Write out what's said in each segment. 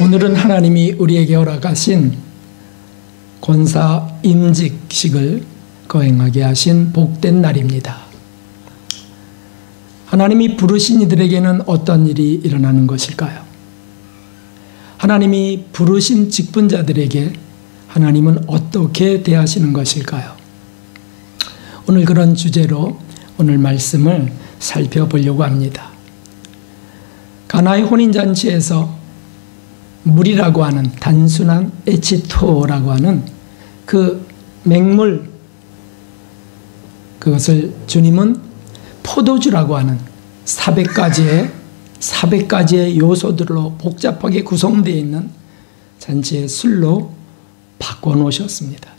오늘은 하나님이 우리에게 허락하신 권사 임직식을 거행하게 하신 복된 날입니다. 하나님이 부르신 이들에게는 어떤 일이 일어나는 것일까요? 하나님이 부르신 직분자들에게 하나님은 어떻게 대하시는 것일까요? 오늘 그런 주제로 오늘 말씀을 살펴보려고 합니다. 가나의 혼인잔치에서 물이라고 하는 단순한 에치토라고 하는 그 맹물, 그것을 주님은 포도주라고 하는 400가지의 요소들로 복잡하게 구성되어 있는 잔치의 술로 바꿔놓으셨습니다.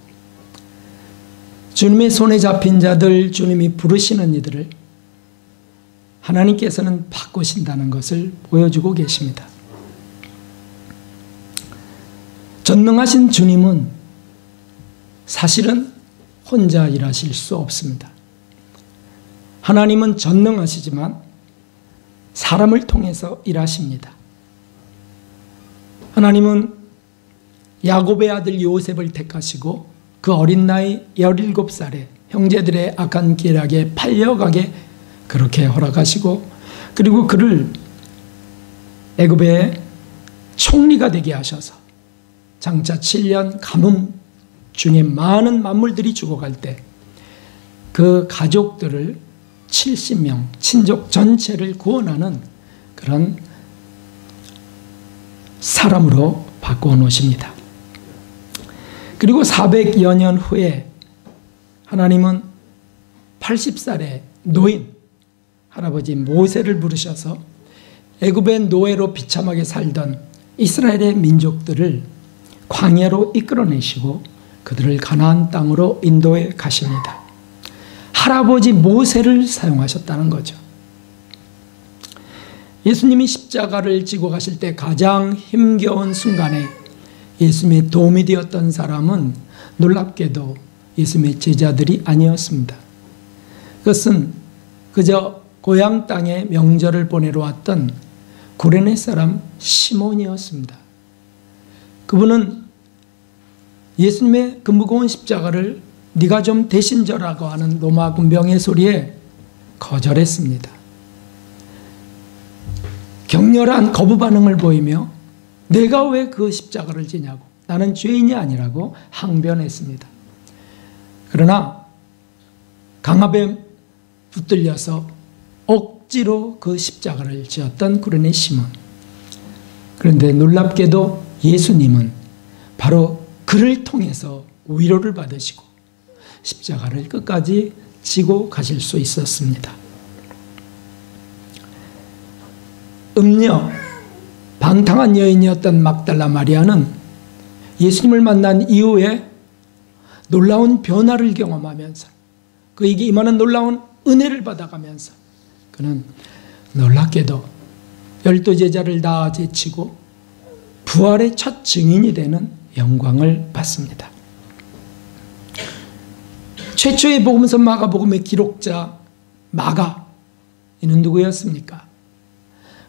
주님의 손에 잡힌 자들, 주님이 부르시는 이들을 하나님께서는 바꾸신다는 것을 보여주고 계십니다. 전능하신 주님은 사실은 혼자 일하실 수 없습니다. 하나님은 전능하시지만 사람을 통해서 일하십니다. 하나님은 야곱의 아들 요셉을 택하시고 그 어린 나이 17살에 형제들의 악한 계략에 팔려가게 그렇게 허락하시고, 그리고 그를 애굽의 총리가 되게 하셔서 장차 7년 가뭄 중에 많은 만물들이 죽어갈 때 그 가족들을 70명, 친족 전체를 구원하는 그런 사람으로 바꿔 놓으십니다. 그리고 400여 년 후에 하나님은 80살의 노인 할아버지 모세를 부르셔서 애굽의 노예로 비참하게 살던 이스라엘의 민족들을 광야로 이끌어내시고 그들을 가나안 땅으로 인도해 가십니다. 할아버지 모세를 사용하셨다는 거죠. 예수님이 십자가를 지고 가실 때 가장 힘겨운 순간에 예수님의 도움이 되었던 사람은 놀랍게도 예수님의 제자들이 아니었습니다. 그것은 그저 고향 땅에 명절을 보내러 왔던 구레네 사람 시몬이었습니다. 그분은 예수님의 그 무거운 십자가를 네가 좀 대신 져라고 하는 로마 군병의 소리에 거절했습니다. 격렬한 거부 반응을 보이며 내가 왜 그 십자가를 지냐고, 나는 죄인이 아니라고 항변했습니다. 그러나 강압에 붙들려서 억지로 그 십자가를 지었던 구레네 시몬. 그런데 놀랍게도 예수님은 바로 그를 통해서 위로를 받으시고 십자가를 끝까지 지고 가실 수 있었습니다. 음녀, 방탕한 여인이었던 막달라 마리아는 예수님을 만난 이후에 놀라운 변화를 경험하면서 그에게 임하는 놀라운 은혜를 받아가면서 그는 놀랍게도 12제자를 다 제치고 부활의 첫 증인이 되는 영광을 받습니다. 최초의 복음서 마가복음의 기록자 마가, 이는 누구였습니까?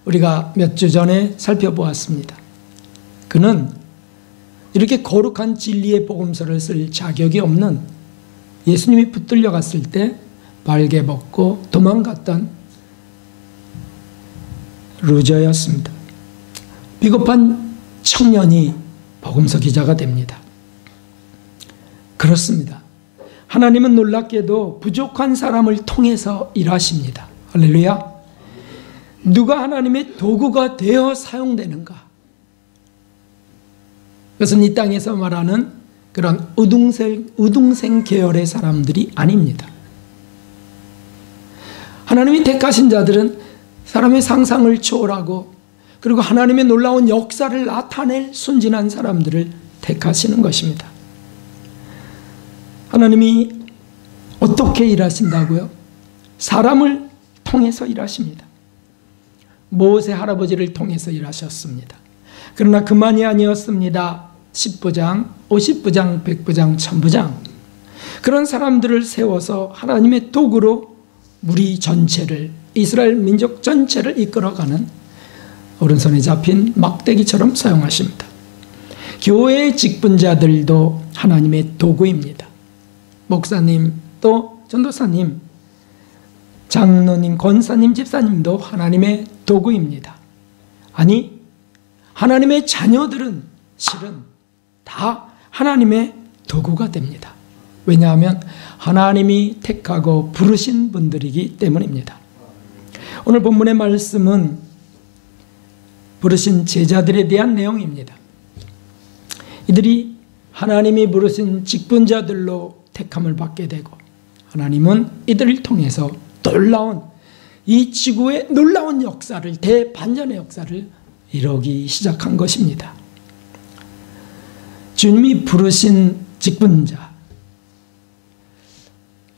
우리가 몇 주 전에 살펴보았습니다. 그는 이렇게 거룩한 진리의 복음서를 쓸 자격이 없는, 예수님이 붙들려 갔을 때 발개 벗고 도망갔던 루저였습니다. 비겁한 청년이 복음서 기자가 됩니다. 그렇습니다. 하나님은 놀랍게도 부족한 사람을 통해서 일하십니다. 할렐루야. 누가 하나님의 도구가 되어 사용되는가? 그것은 이 땅에서 말하는 그런 우등생 계열의 사람들이 아닙니다. 하나님이 택하신 자들은 사람의 상상을 초월하고 그리고 하나님의 놀라운 역사를 나타낼 순진한 사람들을 택하시는 것입니다. 하나님이 어떻게 일하신다고요? 사람을 통해서 일하십니다. 모세 할아버지를 통해서 일하셨습니다. 그러나 그만이 아니었습니다. 10부장, 50부장, 100부장, 1000부장 그런 사람들을 세워서 하나님의 도구로 무리 전체를, 이스라엘 민족 전체를 이끌어가는 오른손에 잡힌 막대기처럼 사용하십니다. 교회의 직분자들도 하나님의 도구입니다. 목사님, 또 전도사님, 장로님, 권사님, 집사님도 하나님의 도구입니다. 아니, 하나님의 자녀들은 실은 다 하나님의 도구가 됩니다. 왜냐하면 하나님이 택하고 부르신 분들이기 때문입니다. 오늘 본문의 말씀은 부르신 제자들에 대한 내용입니다. 이들이 하나님이 부르신 직분자들로 택함을 받게 되고, 하나님은 이들을 통해서 놀라운, 이 지구의 놀라운 역사를, 대반전의 역사를 이루기 시작한 것입니다. 주님이 부르신 직분자,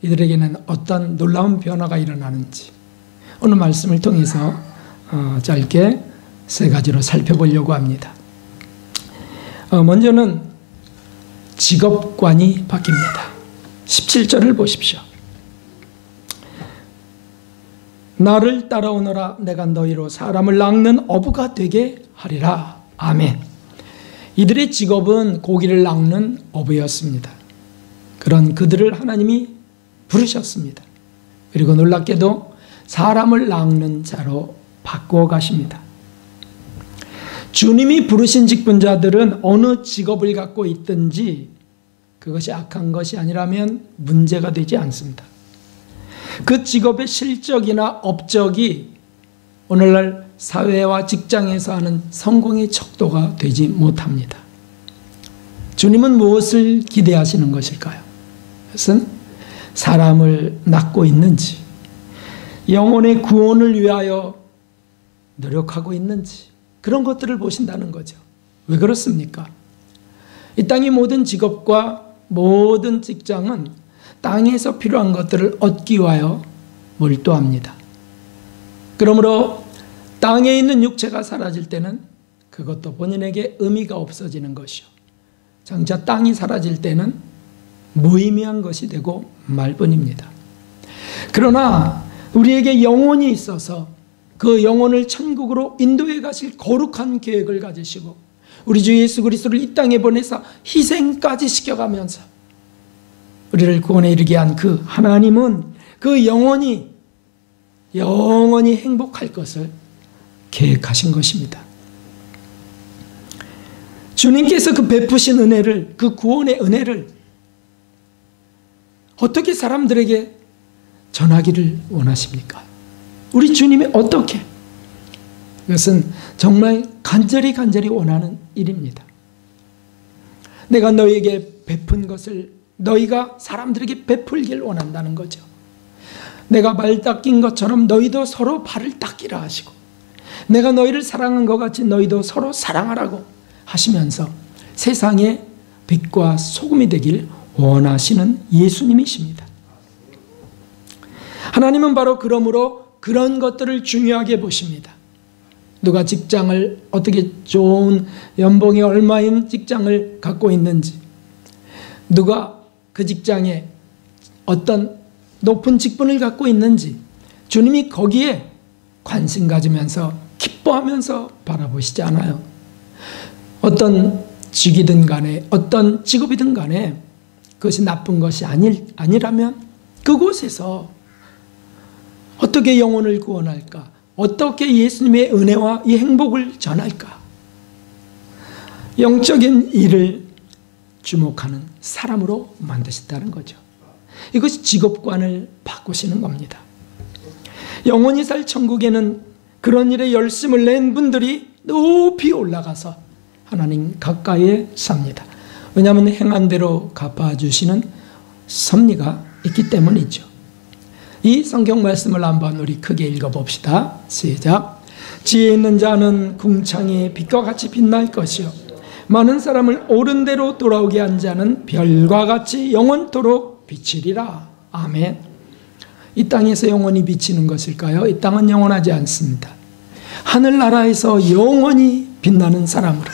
이들에게는 어떤 놀라운 변화가 일어나는지 오늘 말씀을 통해서 짧게 세 가지로 살펴보려고 합니다. 먼저는 직업관이 바뀝니다. 17절을 보십시오. 나를 따라오너라. 내가 너희로 사람을 낚는 어부가 되게 하리라. 아멘. 이들의 직업은 고기를 낚는 어부였습니다. 그런 그들을 하나님이 부르셨습니다. 그리고 놀랍게도 사람을 낚는 자로 바꾸어 가십니다. 주님이 부르신 직분자들은 어느 직업을 갖고 있든지 그것이 악한 것이 아니라면 문제가 되지 않습니다. 그 직업의 실적이나 업적이 오늘날 사회와 직장에서 하는 성공의 척도가 되지 못합니다. 주님은 무엇을 기대하시는 것일까요? 그것은 사람을 낚고 있는지, 영혼의 구원을 위하여 노력하고 있는지, 그런 것들을 보신다는 거죠. 왜 그렇습니까? 이 땅의 모든 직업과 모든 직장은 땅에서 필요한 것들을 얻기 위하여 몰두합니다. 그러므로 땅에 있는 육체가 사라질 때는 그것도 본인에게 의미가 없어지는 것이요, 장차 땅이 사라질 때는 무의미한 것이 되고 말 뿐입니다. 그러나 우리에게 영혼이 있어서 그 영혼을 천국으로 인도해 가실 거룩한 계획을 가지시고 우리 주 예수 그리스도를 이 땅에 보내사 희생까지 시켜가면서 우리를 구원에 이르게 한 그 하나님은 그 영혼이 영원히 행복할 것을 계획하신 것입니다. 주님께서 그 베푸신 은혜를, 그 구원의 은혜를 어떻게 사람들에게 전하기를 원하십니까? 우리 주님이 어떻게? 그것은 정말 간절히 원하는 일입니다. 내가 너희에게 베푼 것을 너희가 사람들에게 베풀길 원한다는 거죠. 내가 발 닦인 것처럼 너희도 서로 발을 닦기라 하시고, 내가 너희를 사랑한 것 같이 너희도 서로 사랑하라고 하시면서 세상의 빛과 소금이 되길 원하시는 예수님이십니다. 하나님은 바로 그러므로 그런 것들을 중요하게 보십니다. 누가 직장을 어떻게 좋은 연봉이 얼마인 직장을 갖고 있는지, 누가 그 직장에 어떤 높은 직분을 갖고 있는지 주님이 거기에 관심 가지면서 기뻐하면서 바라보시지 않아요. 어떤 직이든 간에 어떤 직업이든 간에 그것이 나쁜 것이 아니라면 그곳에서 어떻게 영혼을 구원할까? 어떻게 예수님의 은혜와 이 행복을 전할까? 영적인 일을 주목하는 사람으로 만드셨다는 거죠. 이것이 직업관을 바꾸시는 겁니다. 영원히 살 천국에는 그런 일에 열심을 낸 분들이 높이 올라가서 하나님 가까이에 삽니다. 왜냐하면 행한 대로 갚아주시는 섭리가 있기 때문이죠. 이 성경 말씀을 한번 우리 크게 읽어봅시다. 시작. 지혜 있는 자는 궁창의 빛과 같이 빛날 것이요, 많은 사람을 옳은 대로 돌아오게 한 자는 별과 같이 영원토록 비치리라. 아멘. 이 땅에서 영원히 비치는 것일까요? 이 땅은 영원하지 않습니다. 하늘나라에서 영원히 빛나는 사람으로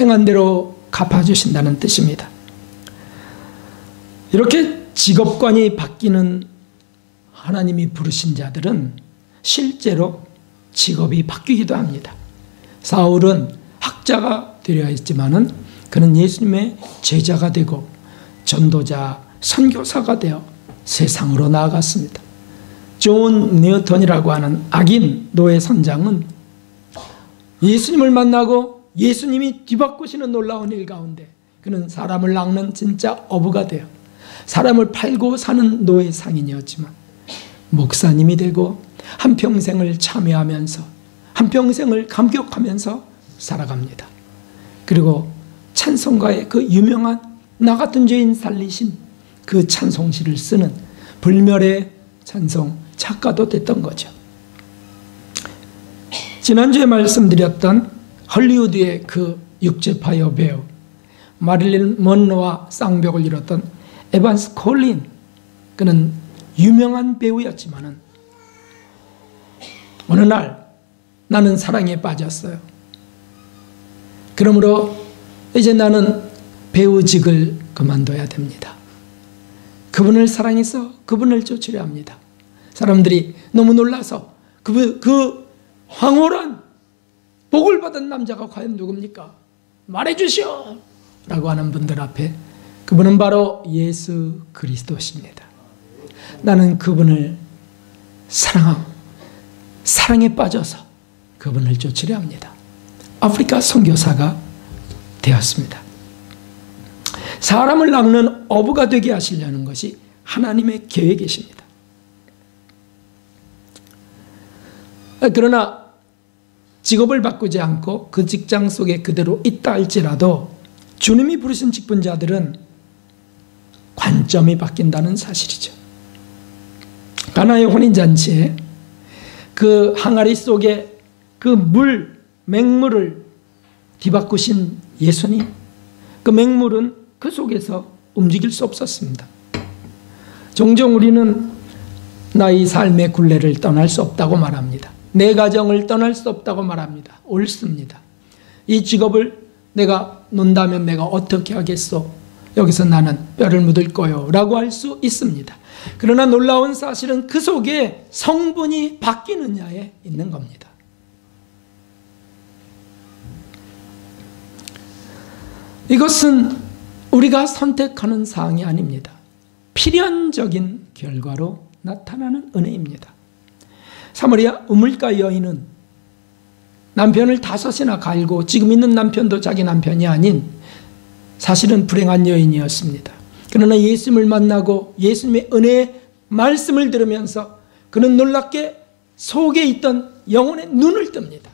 행한 대로 갚아주신다는 뜻입니다. 이렇게 직업관이 바뀌는 하나님이 부르신 자들은 실제로 직업이 바뀌기도 합니다. 사울은 학자가 되려 했지만은 그는 예수님의 제자가 되고 전도자, 선교사가 되어 세상으로 나아갔습니다. 존 뉴턴이라고 하는 악인 노예 선장은 예수님을 만나고 예수님이 뒤바꾸시는 놀라운 일 가운데 그는 사람을 낚는 진짜 어부가 되어 사람을 팔고 사는 노예 상인이었지만 목사님이 되고 한평생을 참여하면서 한평생을 감격하면서 살아갑니다. 그리고 찬송가의 그 유명한 나 같은 죄인 살리신 그 찬송시를 쓰는 불멸의 찬송 작가도 됐던 거죠. 지난주에 말씀드렸던 헐리우드의 그 육체파 여배우 마릴린 먼로와 쌍벽을 이뤘던 에반스 콜린, 그는 유명한 배우였지만은 어느 날 나는 사랑에 빠졌어요. 그러므로 이제 나는 배우직을 그만둬야 됩니다. 그분을 사랑해서 그분을 쫓으려 합니다. 사람들이 너무 놀라서 그 황홀한 복을 받은 남자가 과연 누굽니까? 말해주시오! 라고 하는 분들 앞에 그분은 바로 예수 그리스도십니다. 나는 그분을 사랑에 빠져서 그분을 쫓으려 합니다. 아프리카 선교사가 되었습니다. 사람을 낚는 어부가 되게 하시려는 것이 하나님의 계획이십니다. 그러나 직업을 바꾸지 않고 그 직장 속에 그대로 있다 할지라도 주님이 부르신 직분자들은 관점이 바뀐다는 사실이죠. 가나의 혼인잔치에 그 항아리 속에 그 맹물을 뒤바꾸신 예수님, 그 맹물은 그 속에서 움직일 수 없었습니다. 종종 우리는 나의 삶의 굴레를 떠날 수 없다고 말합니다. 내 가정을 떠날 수 없다고 말합니다. 옳습니다. 이 직업을 내가 논다면 내가 어떻게 하겠소? 여기서 나는 뼈를 묻을 거요 라고 할 수 있습니다. 그러나 놀라운 사실은 그 속에 성분이 바뀌느냐에 있는 겁니다. 이것은 우리가 선택하는 사항이 아닙니다. 필연적인 결과로 나타나는 은혜입니다. 사마리아 우물가 여인은 남편을 5이나 갈고 지금 있는 남편도 자기 남편이 아닌 사실은 불행한 여인이었습니다. 그러나 예수님을 만나고 예수님의 은혜의 말씀을 들으면서 그는 놀랍게 속에 있던 영혼의 눈을 뜹니다.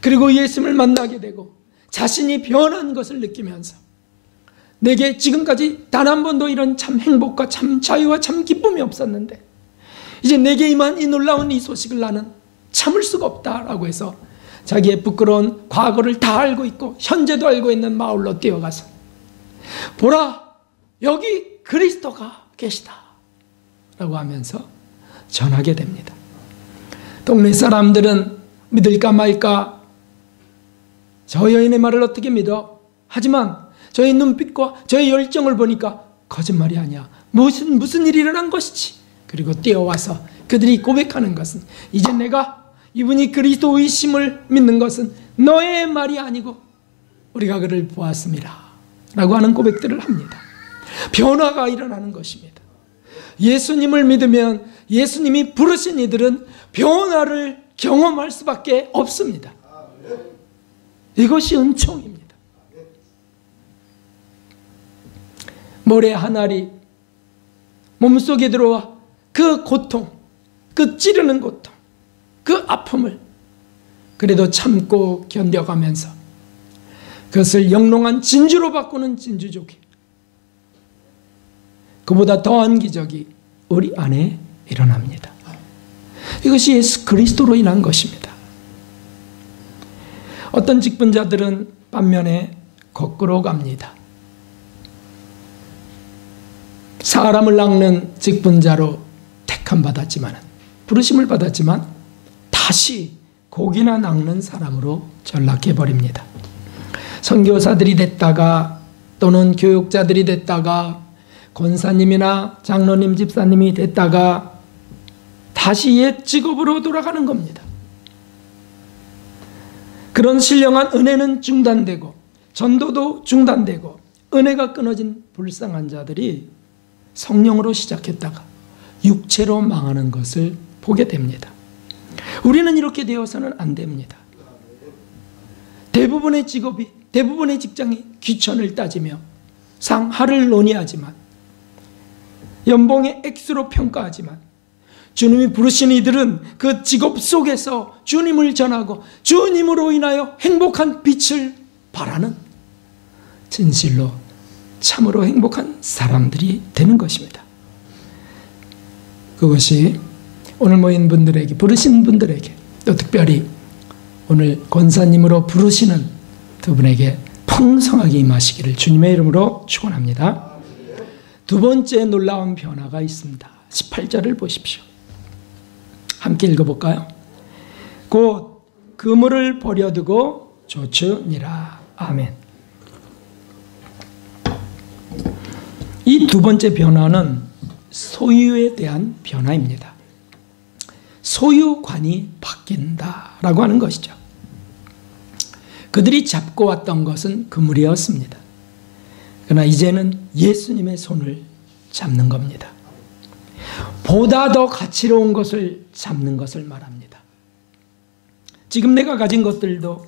그리고 예수님을 만나게 되고 자신이 변한 것을 느끼면서 내게 지금까지 단 한 번도 이런 참 행복과 참 자유와 참 기쁨이 없었는데 이제 내게 임한 이 놀라운 이 소식을 나는 참을 수가 없다라고 해서 자기의 부끄러운 과거를 다 알고 있고 현재도 알고 있는 마을로 뛰어가서 보라 여기 그리스도가 계시다 라고 하면서 전하게 됩니다. 동네 사람들은 믿을까 말까, 저 여인의 말을 어떻게 믿어? 하지만 저의 눈빛과 저의 열정을 보니까 거짓말이 아니야. 무슨 일이 일어난 것이지. 그리고 뛰어와서 그들이 고백하는 것은 이제 내가 이분이 그리스도이심을 믿는 것은 너의 말이 아니고 우리가 그를 보았습니다 라고 하는 고백들을 합니다. 변화가 일어나는 것입니다. 예수님을 믿으면 예수님이 부르신 이들은 변화를 경험할 수밖에 없습니다. 이것이 은총입니다. 모래 한 알이 몸속에 들어와 그 고통, 그 찌르는 고통, 그 아픔을 그래도 참고 견뎌가면서 그것을 영롱한 진주로 바꾸는 진주족이, 그보다 더한 기적이 우리 안에 일어납니다. 이것이 예수 그리스도로 인한 것입니다. 어떤 직분자들은 반면에 거꾸로 갑니다. 사람을 낚는 직분자로 택함받았지만, 부르심을 받았지만 다시 고기나 낚는 사람으로 전락해버립니다. 선교사들이 됐다가 또는 교육자들이 됐다가 권사님이나 장로님, 집사님이 됐다가 다시 옛 직업으로 돌아가는 겁니다. 그런 신령한 은혜는 중단되고 전도도 중단되고 은혜가 끊어진 불쌍한 자들이 성령으로 시작했다가 육체로 망하는 것을 보게 됩니다. 우리는 이렇게 되어서는 안 됩니다. 대부분의 직업이, 대부분의 직장이 귀천을 따지며 상하를 논의하지만, 연봉의 액수로 평가하지만, 주님이 부르신 이들은 그 직업 속에서 주님을 전하고 주님으로 인하여 행복한 빛을 발하는 진실로 참으로 행복한 사람들이 되는 것입니다. 그것이 오늘 모인 분들에게, 부르신 분들에게, 또 특별히 오늘 권사님으로 부르시는 두 분에게 풍성하게 임하시기를 주님의 이름으로 축원합니다. 두 번째 놀라운 변화가 있습니다. 18절을 보십시오. 함께 읽어볼까요? 곧 그물을 버려두고 조추니라. 아멘. 이 두 번째 변화는 소유에 대한 변화입니다. 소유관이 바뀐다라고 하는 것이죠. 그들이 잡고 왔던 것은 그물이었습니다. 그러나 이제는 예수님의 손을 잡는 겁니다. 보다 더 가치로운 것을 잡는 것을 말합니다. 지금 내가 가진 것들도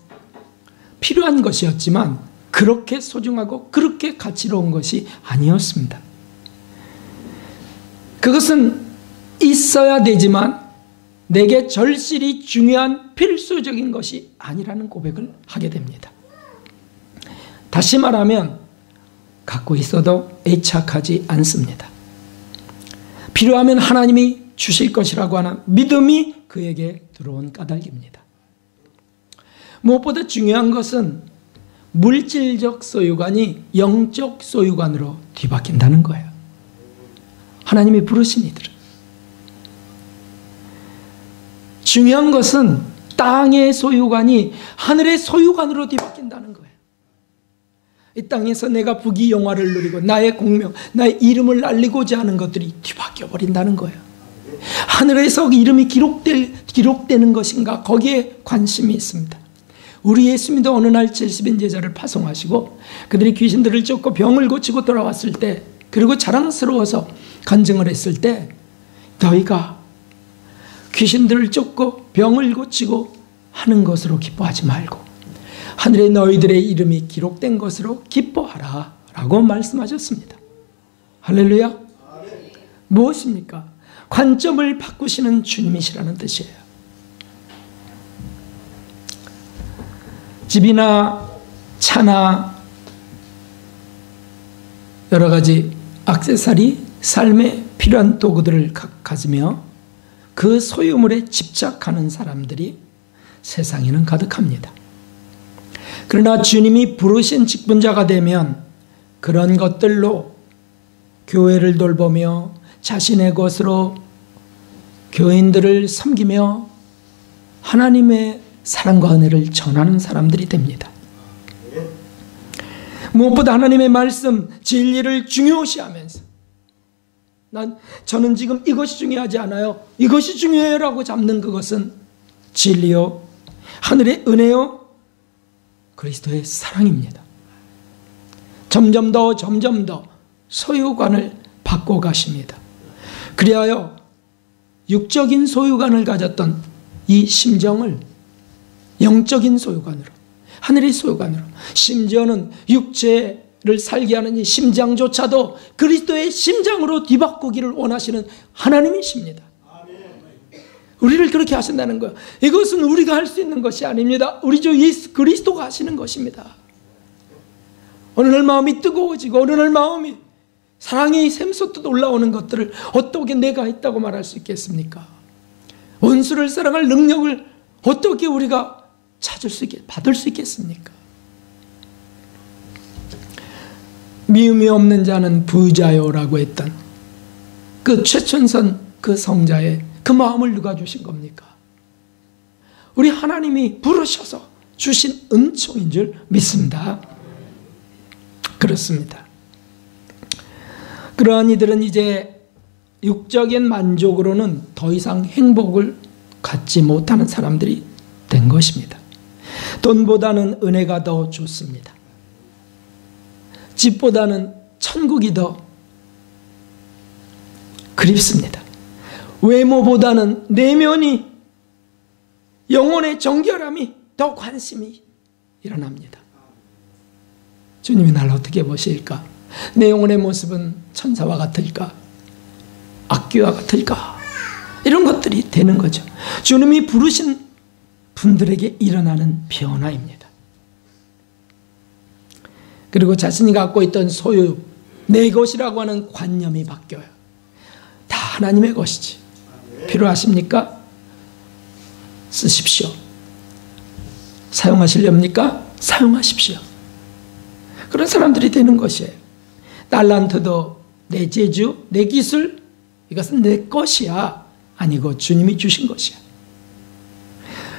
필요한 것이었지만 그렇게 소중하고 그렇게 가치로운 것이 아니었습니다. 그것은 있어야 되지만 내게 절실히 중요한 필수적인 것이 아니라는 고백을 하게 됩니다. 다시 말하면 갖고 있어도 애착하지 않습니다. 필요하면 하나님이 주실 것이라고 하는 믿음이 그에게 들어온 까닭입니다. 무엇보다 중요한 것은 물질적 소유관이 영적 소유관으로 뒤바뀐다는 거예요. 하나님이 부르신 이들은. 중요한 것은 땅의 소유관이 하늘의 소유관으로 뒤바뀐다는 거예요. 이 땅에서 내가 부귀영화를 누리고 나의 공명, 나의 이름을 알리고자 하는 것들이 뒤바뀌어 버린다는 거예요. 하늘에서 이름이 기록되는 것인가, 거기에 관심이 있습니다. 우리 예수님도 어느 날 70인 제자를 파송하시고 그들이 귀신들을 쫓고 병을 고치고 돌아왔을 때, 그리고 자랑스러워서 간증을 했을 때, 너희가 귀신들을 쫓고 병을 고치고 하는 것으로 기뻐하지 말고 하늘에 너희들의 이름이 기록된 것으로 기뻐하라 라고 말씀하셨습니다. 할렐루야. 무엇입니까? 관점을 바꾸시는 주님이시라는 뜻이에요. 집이나 차나 여러 가지 액세서리, 삶에 필요한 도구들을 가지며 그 소유물에 집착하는 사람들이 세상에는 가득합니다. 그러나 주님이 부르신 직분자가 되면 그런 것들로 교회를 돌보며 자신의 것으로 교인들을 섬기며 하나님의 사랑과 은혜를 전하는 사람들이 됩니다. 무엇보다 하나님의 말씀, 진리를 중요시하면서 저는 지금 이것이 중요하지 않아요, 이것이 중요해라고 잡는 그것은 진리요, 하늘의 은혜요, 그리스도의 사랑입니다. 점점 더 소유관을 바꿔가십니다. 그리하여 육적인 소유관을 가졌던 이 심정을 영적인 소유관으로, 하늘의 소유관으로, 심지어는 육체를 살게 하는 이 심장조차도 그리스도의 심장으로 뒤바꾸기를 원하시는 하나님이십니다. 우리를 그렇게 하신다는 거예요. 이것은 우리가 할 수 있는 것이 아닙니다. 우리 주 예수 그리스도가 하시는 것입니다. 어느 날 마음이 뜨거워지고 어느 날 마음이 사랑이 샘솟듯 올라오는 것들을 어떻게 내가 했다고 말할 수 있겠습니까? 원수를 사랑할 능력을 어떻게 우리가 받을 수 있겠습니까? 미움이 없는 자는 부자요라고 했던 그 최춘선 그 성자의 그 마음을 누가 주신 겁니까? 우리 하나님이 부르셔서 주신 은총인 줄 믿습니다. 그렇습니다. 그러한 이들은 이제 육적인 만족으로는 더 이상 행복을 갖지 못하는 사람들이 된 것입니다. 돈보다는 은혜가 더 좋습니다. 집보다는 천국이 더 그립습니다. 외모보다는 내면이, 영혼의 정결함이 더 관심이 일어납니다. 주님이 날 어떻게 보실까? 내 영혼의 모습은 천사와 같을까? 악귀와 같을까? 이런 것들이 되는 거죠. 주님이 부르신 분들에게 일어나는 변화입니다. 그리고 자신이 갖고 있던 소유, 내 것이라고 하는 관념이 바뀌어요. 다 하나님의 것이지. 필요하십니까? 쓰십시오. 사용하시렵니까? 사용하십시오. 그런 사람들이 되는 것이에요. 달란트도 내 재주, 내 기술, 이것은 내 것이야. 아니고 주님이 주신 것이야.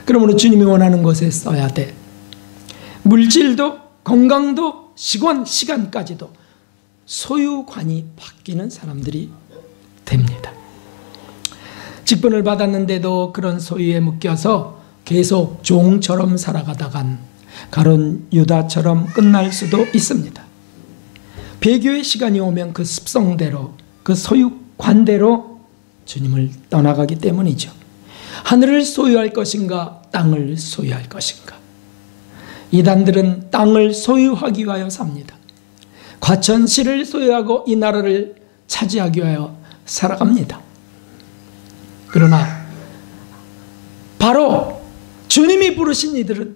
그러므로 주님이 원하는 것에 써야 돼. 물질도, 건강도, 시간까지도 소유관이 바뀌는 사람들이 됩니다. 직분을 받았는데도 그런 소유에 묶여서 계속 종처럼 살아가다간 가론 유다처럼 끝날 수도 있습니다. 배교의 시간이 오면 그 습성대로, 그 소유관대로 주님을 떠나가기 때문이죠. 하늘을 소유할 것인가, 땅을 소유할 것인가. 이단들은 땅을 소유하기 위하여 삽니다. 과천시를 소유하고 이 나라를 차지하기 위하여 살아갑니다. 그러나 바로 주님이 부르신 이들은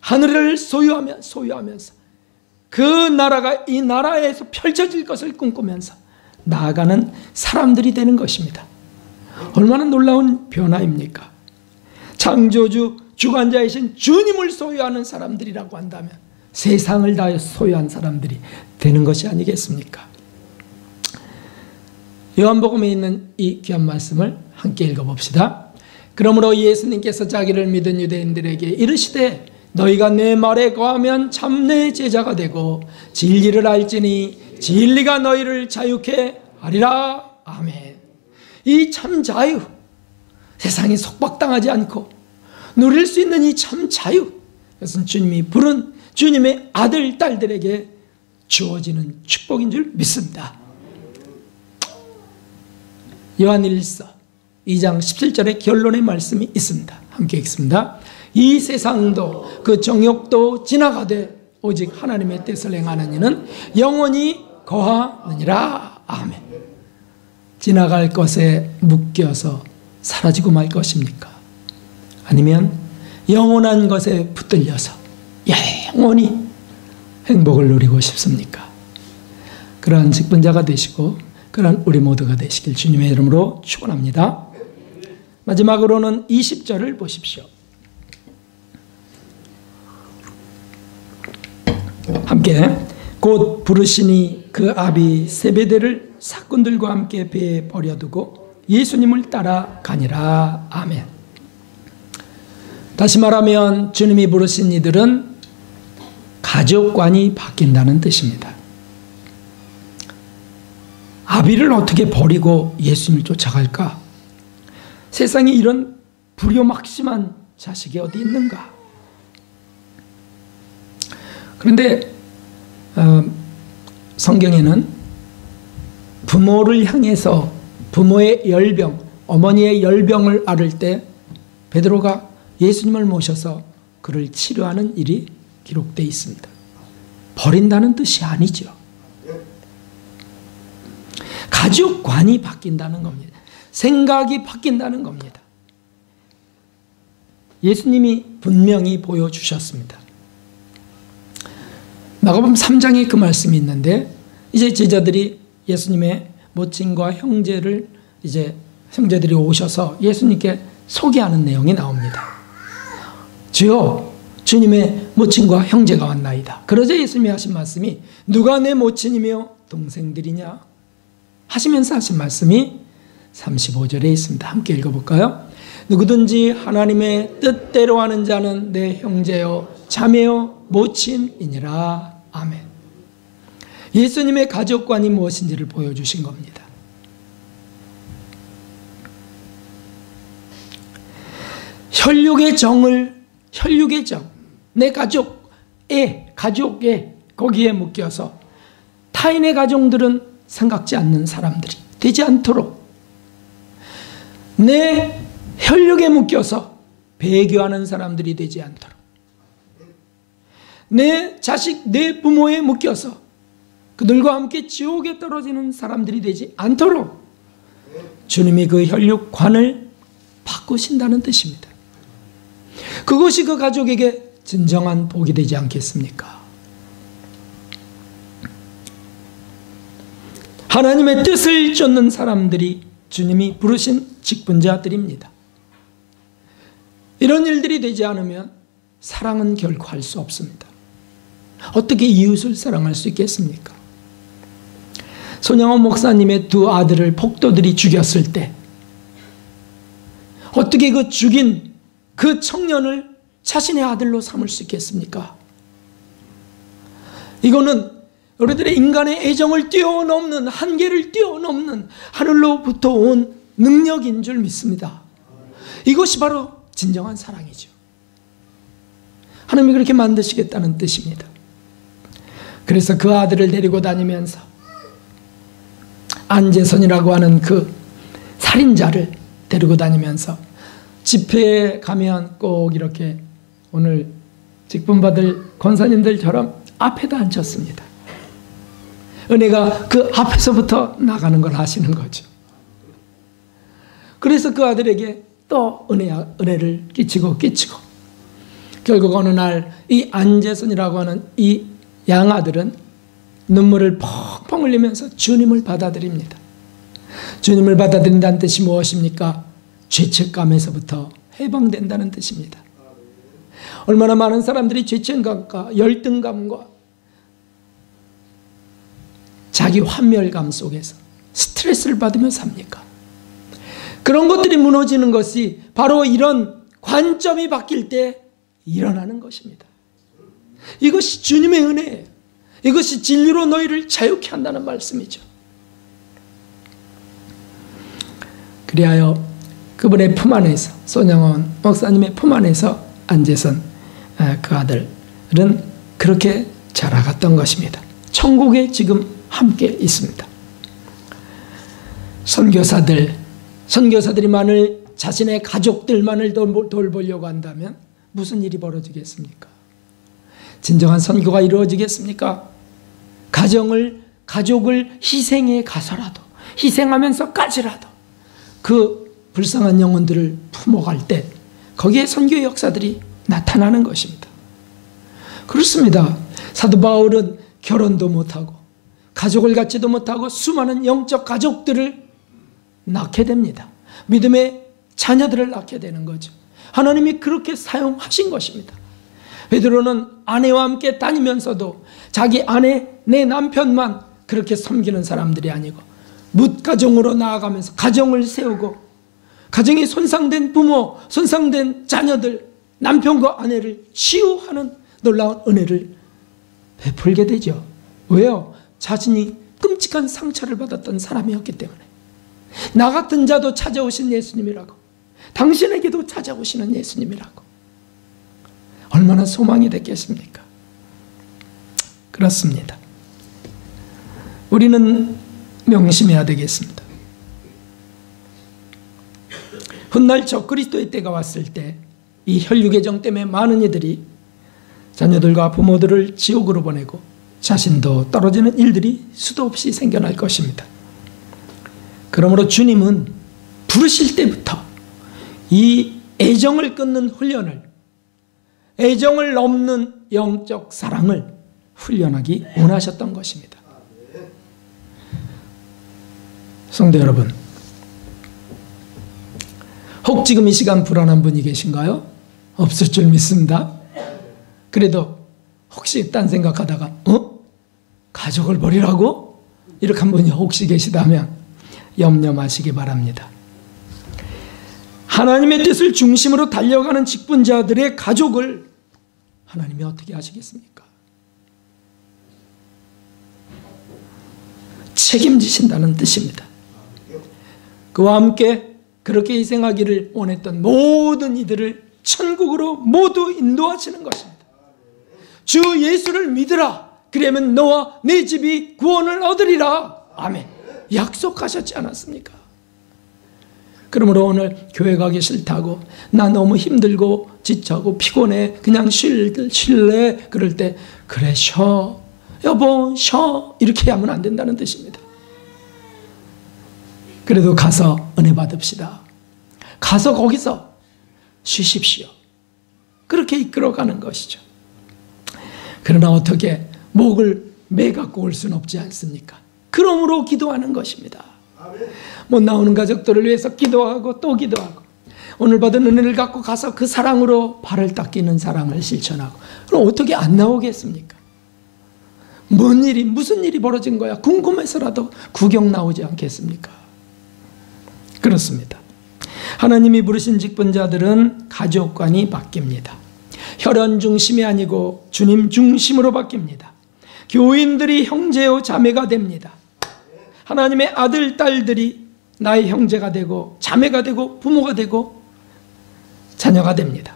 하늘을 소유하면서 그 나라가 이 나라에서 펼쳐질 것을 꿈꾸면서 나아가는 사람들이 되는 것입니다. 얼마나 놀라운 변화입니까? 창조주, 주관자이신 주님을 소유하는 사람들이라고 한다면 세상을 다 소유한 사람들이 되는 것이 아니겠습니까? 요한복음에 있는 이 귀한 말씀을 함께 읽어봅시다. 그러므로 예수님께서 자기를 믿은 유대인들에게 이르시되 너희가 내 말에 거하면 참 내 제자가 되고 진리를 알지니 진리가 너희를 자유케 하리라. 아멘. 이 참 자유, 세상에 속박당하지 않고 누릴 수 있는 이 참 자유, 그것은 주님이 부른 주님의 아들, 딸들에게 주어지는 축복인 줄 믿습니다. 요한일서 2장 17절의 결론의 말씀이 있습니다. 함께 읽습니다. 이 세상도 그 정욕도 지나가되 오직 하나님의 뜻을 행하는 이는 영원히 거하느니라. 아멘. 지나갈 것에 묶여서 사라지고 말 것입니까? 아니면 영원한 것에 붙들려서 영원히 행복을 누리고 싶습니까? 그러한 직분자가 되시고 그러한 우리 모두가 되시길 주님의 이름으로 축원합니다. 마지막으로는 20절을 보십시오. 함께 곧 부르시니 그 아비 세베대를 사꾼들과 함께 배에 버려두고 예수님을 따라가니라. 아멘. 다시 말하면 주님이 부르신 이들은 가족관이 바뀐다는 뜻입니다. 아비를 어떻게 버리고 예수님을 쫓아갈까? 세상에 이런 불효막심한 자식이 어디 있는가? 그런데 성경에는 부모를 향해서 부모의 열병, 어머니의 열병을 앓을 때 베드로가 예수님을 모셔서 그를 치료하는 일이 기록되어 있습니다. 버린다는 뜻이 아니죠. 가족관이 바뀐다는 겁니다. 생각이 바뀐다는 겁니다. 예수님이 분명히 보여주셨습니다. 마가복음 3장에 그 말씀이 있는데 이제 제자들이 예수님의 모친과 형제들이 오셔서 예수님께 소개하는 내용이 나옵니다. 주여, 주님의 모친과 형제가 왔나이다. 그러자 예수님이 하신 말씀이 누가 내 모친이며 동생들이냐 하시면서 하신 말씀이 35절에 있습니다. 함께 읽어볼까요? 누구든지 하나님의 뜻대로 하는 자는 내 형제요 자매요 모친이니라. 아멘. 예수님의 가족관이 무엇인지를 보여주신 겁니다. 혈육의 정, 내 가족에 거기에 묶여서 타인의 가정들은 생각지 않는 사람들이 되지 않도록, 내 혈육에 묶여서 배교하는 사람들이 되지 않도록, 내 자식, 내 부모에 묶여서 그들과 함께 지옥에 떨어지는 사람들이 되지 않도록 주님이 그 혈육관을 바꾸신다는 뜻입니다. 그것이 그 가족에게 진정한 복이 되지 않겠습니까? 하나님의 뜻을 쫓는 사람들이 주님이 부르신 직분자들입니다. 이런 일들이 되지 않으면 사랑은 결코 할 수 없습니다. 어떻게 이웃을 사랑할 수 있겠습니까? 손양원 목사님의 두 아들을 폭도들이 죽였을 때 어떻게 그 죽인 그 청년을 자신의 아들로 삼을 수 있겠습니까? 이거는 우리들의 인간의 애정을 뛰어넘는, 한계를 뛰어넘는 하늘로부터 온 능력인 줄 믿습니다. 이것이 바로 진정한 사랑이죠. 하나님이 그렇게 만드시겠다는 뜻입니다. 그래서 그 아들을 데리고 다니면서 안재선이라고 하는 그 살인자를 데리고 다니면서 집회에 가면 꼭 이렇게 오늘 직분받을 권사님들처럼 앞에다 앉혔습니다. 은혜가 그 앞에서부터 나가는 걸 하시는 거죠. 그래서 그 아들에게 또 은혜를 끼치고 결국 어느 날 이 안재선이라고 하는 이 양아들은 눈물을 펑펑 흘리면서 주님을 받아들입니다. 주님을 받아들인다는 뜻이 무엇입니까? 죄책감에서부터 해방된다는 뜻입니다. 얼마나 많은 사람들이 죄책감과 열등감과 자기 환멸감 속에서 스트레스를 받으며 삽니까? 그런 것들이 무너지는 것이 바로 이런 관점이 바뀔 때 일어나는 것입니다. 이것이 주님의 은혜예요. 이것이 진리로 너희를 자유케 한다는 말씀이죠. 그리하여 그분의 품 안에서, 손양원 목사님의 품 안에서 안재선 그 아들은 그렇게 자라갔던 것입니다. 천국에 지금 함께 있습니다. 선교사들이만을, 자신의 가족들만을 돌보려고 한다면 무슨 일이 벌어지겠습니까? 진정한 선교가 이루어지겠습니까? 가족을 희생에 가서라도, 희생하면서까지라도 그 불쌍한 영혼들을 품어갈 때 거기에 선교의 역사들이 나타나는 것입니다. 그렇습니다. 사도 바울은 결혼도 못하고 가족을 갖지도 못하고 수많은 영적 가족들을 낳게 됩니다. 믿음의 자녀들을 낳게 되는 거죠. 하나님이 그렇게 사용하신 것입니다. 베드로는 아내와 함께 다니면서도 자기 아내, 내 남편만 그렇게 섬기는 사람들이 아니고 뭇가정으로 나아가면서 가정을 세우고 가정이 손상된 부모, 손상된 자녀들, 남편과 아내를 치유하는 놀라운 은혜를 베풀게 되죠. 왜요? 자신이 끔찍한 상처를 받았던 사람이었기 때문에. 나 같은 자도 찾아오신 예수님이라고, 당신에게도 찾아오시는 예수님이라고. 얼마나 소망이 됐겠습니까? 그렇습니다. 우리는 명심해야 되겠습니다. 훗날 적그리스도의 때가 왔을 때 이 혈육의 정 때문에 많은 이들이 자녀들과 부모들을 지옥으로 보내고 자신도 떨어지는 일들이 수도 없이 생겨날 것입니다. 그러므로 주님은 부르실 때부터 이 애정을 끊는 훈련을, 애정을 넘는 영적 사랑을 훈련하기 원하셨던 것입니다. 성도 여러분, 혹 지금 이 시간 불안한 분이 계신가요? 없을 줄 믿습니다. 그래도 혹시 딴 생각하다가 가족을 버리라고? 이렇게 한 분이 혹시 계시다면 염려 마시기 바랍니다. 하나님의 뜻을 중심으로 달려가는 직분자들의 가족을 하나님이 어떻게 하시겠습니까? 책임지신다는 뜻입니다. 그와 함께 그렇게 희생하기를 원했던 모든 이들을 천국으로 모두 인도하시는 것입니다. 주 예수를 믿으라. 그러면 너와 네 집이 구원을 얻으리라. 아멘. 약속하셨지 않았습니까? 그러므로 오늘 교회 가기 싫다고, 나 너무 힘들고 지쳐고 피곤해, 그냥 쉴래, 그럴 때 그래 쉬어, 여보 쉬어, 이렇게 하면 안 된다는 뜻입니다. 그래도 가서 은혜 받읍시다. 가서 거기서 쉬십시오. 그렇게 이끌어가는 것이죠. 그러나 어떻게 목을 매갖고 올 수는 없지 않습니까? 그러므로 기도하는 것입니다. 못 나오는 가족들을 위해서 기도하고 또 기도하고, 오늘 받은 은혜를 갖고 가서 그 사랑으로 발을 닦이는 사랑을 실천하고. 그럼 어떻게 안 나오겠습니까? 뭔 일이, 무슨 일이 벌어진 거야 궁금해서라도 구경 나오지 않겠습니까? 그렇습니다. 하나님이 부르신 직분자들은 가족관이 바뀝니다. 혈연 중심이 아니고 주님 중심으로 바뀝니다. 교인들이 형제요 자매가 됩니다. 하나님의 아들, 딸들이 나의 형제가 되고 자매가 되고 부모가 되고 자녀가 됩니다.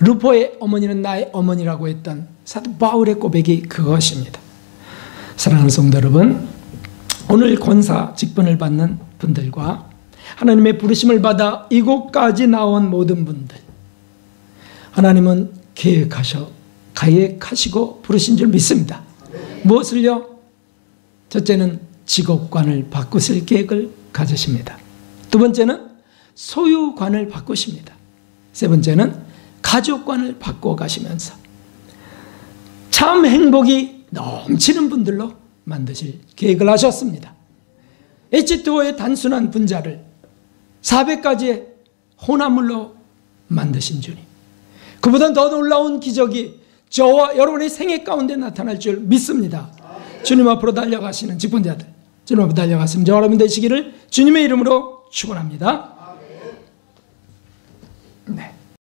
루포의 어머니는 나의 어머니라고 했던 사도 바울의 고백이 그것입니다. 사랑하는 성도 여러분, 오늘 권사 직분을 받는 분들과 하나님의 부르심을 받아 이곳까지 나온 모든 분들, 하나님은 계획하시고 부르신 줄 믿습니다. 무엇을요? 첫째는 직업관을 바꾸실 계획을 가지십니다. 두 번째는 소유관을 바꾸십니다. 세 번째는 가족관을 바꿔가시면서 참 행복이 넘치는 분들로 만드실 계획을 하셨습니다. H2O의 단순한 분자를 400가지의 혼합물로 만드신 주님, 그보다 더 놀라운 기적이 저와 여러분의 생애 가운데 나타날 줄 믿습니다. 주님 앞으로 달려가시는 직분자들, 주님 앞으로 달려가시는 저와 여러분 되시기를 주님의 이름으로 축원합니다. 네.